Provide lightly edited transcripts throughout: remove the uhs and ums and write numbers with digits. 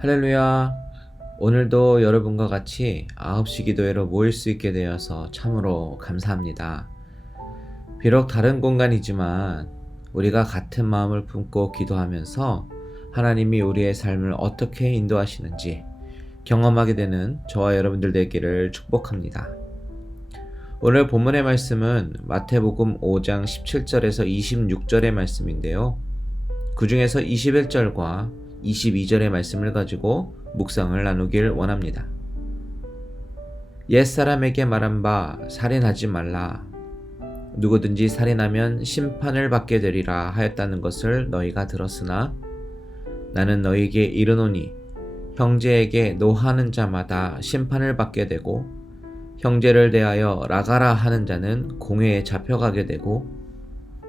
할렐루야. 오늘도 여러분과 같이 9시 기도회로 모일 수 있게 되어서 참으로 감사합니다. 비록 다른 공간이지만 우리가 같은 마음을 품고 기도하면서 하나님이 우리의 삶을 어떻게 인도하시는지 경험하게 되는 저와 여러분들 되기를 축복합니다. 오늘 본문의 말씀은 마태복음 5장 17절에서 26절의 말씀인데요. 그 중에서 21절과 22절의 말씀을 가지고 묵상을 나누길 원합니다. 옛사람에게 말한 바 살인하지 말라. 누구든지 살인하면 심판을 받게 되리라 하였다는 것을 너희가 들었으나 나는 너희에게 이르노니 형제에게 노하는 자마다 심판을 받게 되고 형제를 대하여 라가라 하는 자는 공회에 잡혀가게 되고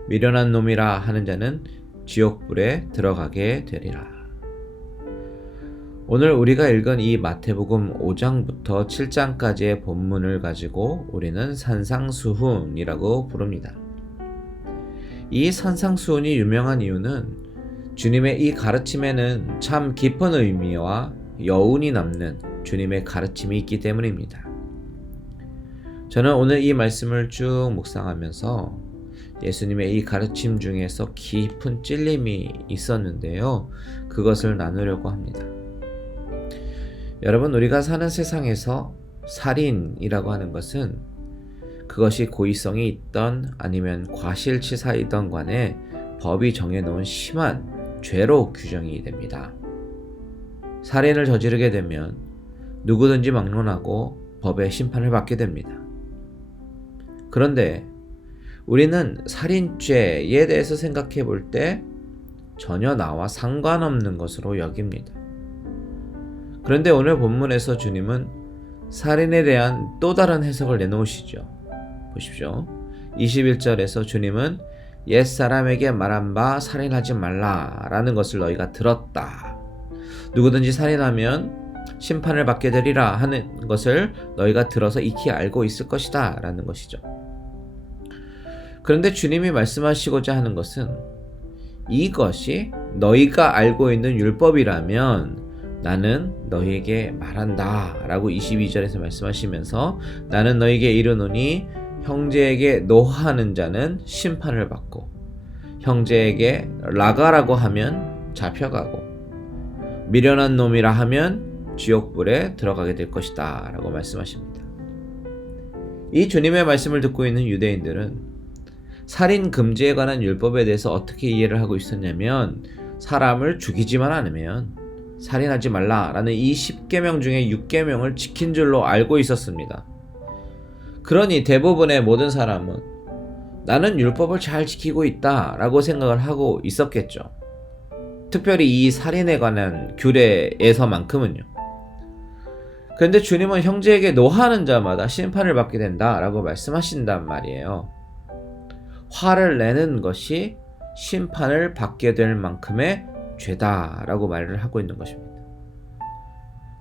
미련한 놈이라 하는 자는 지옥불에 들어가게 되리라. 오늘 우리가 읽은 이 마태복음 5장부터 7장까지의 본문을 가지고 우리는 산상수훈이라고 부릅니다. 이 산상수훈이 유명한 이유는 주님의 이 가르침에는 참 깊은 의미와 여운이 남는 주님의 가르침이 있기 때문입니다. 저는 오늘 이 말씀을 쭉 묵상하면서 예수님의 이 가르침 중에서 깊은 찔림이 있었는데요. 그것을 나누려고 합니다. 여러분, 우리가 사는 세상에서 살인이라고 하는 것은 그것이 고의성이 있던 아니면 과실치사이던 간에 법이 정해놓은 심한 죄로 규정이 됩니다. 살인을 저지르게 되면 누구든지 막론하고 법의 심판을 받게 됩니다. 그런데 우리는 살인죄에 대해서 생각해 볼 때 전혀 나와 상관없는 것으로 여깁니다. 그런데 오늘 본문에서 주님은 살인에 대한 또 다른 해석을 내놓으시죠. 보십시오. 21절에서 주님은 옛사람에게 말한 바 살인하지 말라 라는 것을 너희가 들었다. 누구든지 살인하면 심판을 받게 되리라 하는 것을 너희가 들어서 익히 알고 있을 것이다 라는 것이죠. 그런데 주님이 말씀하시고자 하는 것은 이것이 너희가 알고 있는 율법이라면 나는 너희에게 말한다 라고 22절에서 말씀하시면서 나는 너희에게 이르노니 형제에게 노하는 자는 심판을 받고 형제에게 라가라고 하면 잡혀가고 미련한 놈이라 하면 지옥불에 들어가게 될 것이다 라고 말씀하십니다. 이 주님의 말씀을 듣고 있는 유대인들은 살인 금지에 관한 율법에 대해서 어떻게 이해를 하고 있었냐면 사람을 죽이지만 않으면 살인하지 말라라는 이 10계명 중에 6계명을 지킨 줄로 알고 있었습니다. 그러니 대부분의 모든 사람은 나는 율법을 잘 지키고 있다라고 생각을 하고 있었겠죠. 특별히 이 살인에 관한 규례에서만큼은요. 그런데 주님은 형제에게 노하는 자마다 심판을 받게 된다라고 말씀하신단 말이에요. 화를 내는 것이 심판을 받게 될 만큼의 죄다라고 말을 하고 있는 것입니다.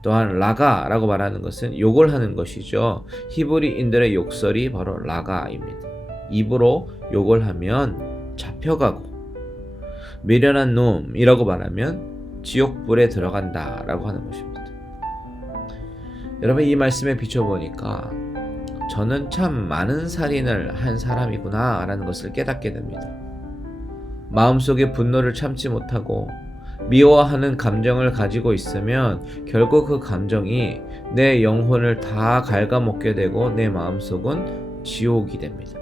또한 라가라고 말하는 것은 욕을 하는 것이죠. 히브리인들의 욕설이 바로 라가입니다. 입으로 욕을 하면 잡혀가고 미련한 놈이라고 말하면 지옥불에 들어간다라고 하는 것입니다. 여러분, 이 말씀에 비춰보니까 저는 참 많은 살인을 한 사람이구나 라는 것을 깨닫게 됩니다. 마음속에 분노를 참지 못하고 미워하는 감정을 가지고 있으면 결국 그 감정이 내 영혼을 다 갉아먹게 되고 내 마음속은 지옥이 됩니다.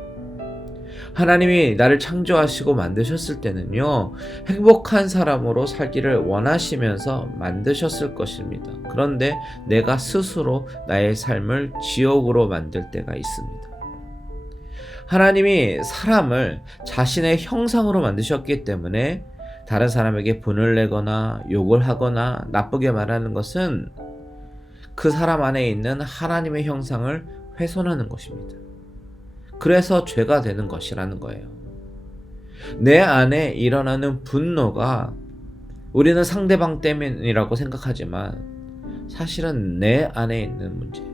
하나님이 나를 창조하시고 만드셨을 때는요, 행복한 사람으로 살기를 원하시면서 만드셨을 것입니다. 그런데 내가 스스로 나의 삶을 지옥으로 만들 때가 있습니다. 하나님이 사람을 자신의 형상으로 만드셨기 때문에 다른 사람에게 분을 내거나 욕을 하거나 나쁘게 말하는 것은 그 사람 안에 있는 하나님의 형상을 훼손하는 것입니다. 그래서 죄가 되는 것이라는 거예요. 내 안에 일어나는 분노가 우리는 상대방 때문이라고 생각하지만 사실은 내 안에 있는 문제예요.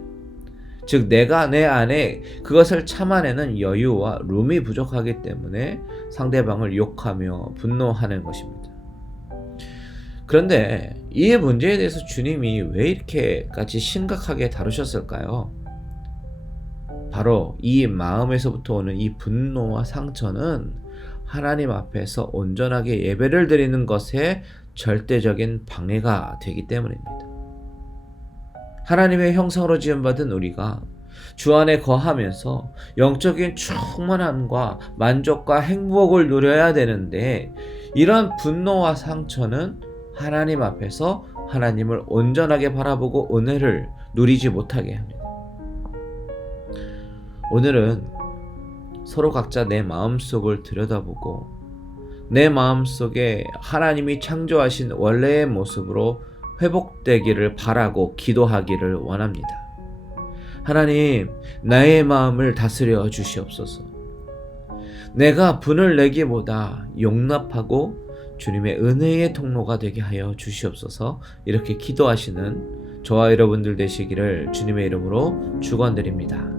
즉 내가 내 안에 그것을 참아내는 여유와 룸이 부족하기 때문에 상대방을 욕하며 분노하는 것입니다. 그런데 이 문제에 대해서 주님이 왜 이렇게까지 심각하게 다루셨을까요? 바로 이 마음에서부터 오는 이 분노와 상처는 하나님 앞에서 온전하게 예배를 드리는 것에 절대적인 방해가 되기 때문입니다. 하나님의 형상으로 지음받은 우리가 주 안에 거하면서 영적인 충만함과 만족과 행복을 누려야 되는데, 이런 분노와 상처는 하나님 앞에서 하나님을 온전하게 바라보고 은혜를 누리지 못하게 합니다. 오늘은 서로 각자 내 마음속을 들여다보고 내 마음속에 하나님이 창조하신 원래의 모습으로 회복되기를 바라고 기도하기를 원합니다. 하나님, 나의 마음을 다스려 주시옵소서. 내가 분을 내기보다 용납하고 주님의 은혜의 통로가 되게 하여 주시옵소서. 이렇게 기도하시는 저와 여러분들 되시기를 주님의 이름으로 축원드립니다.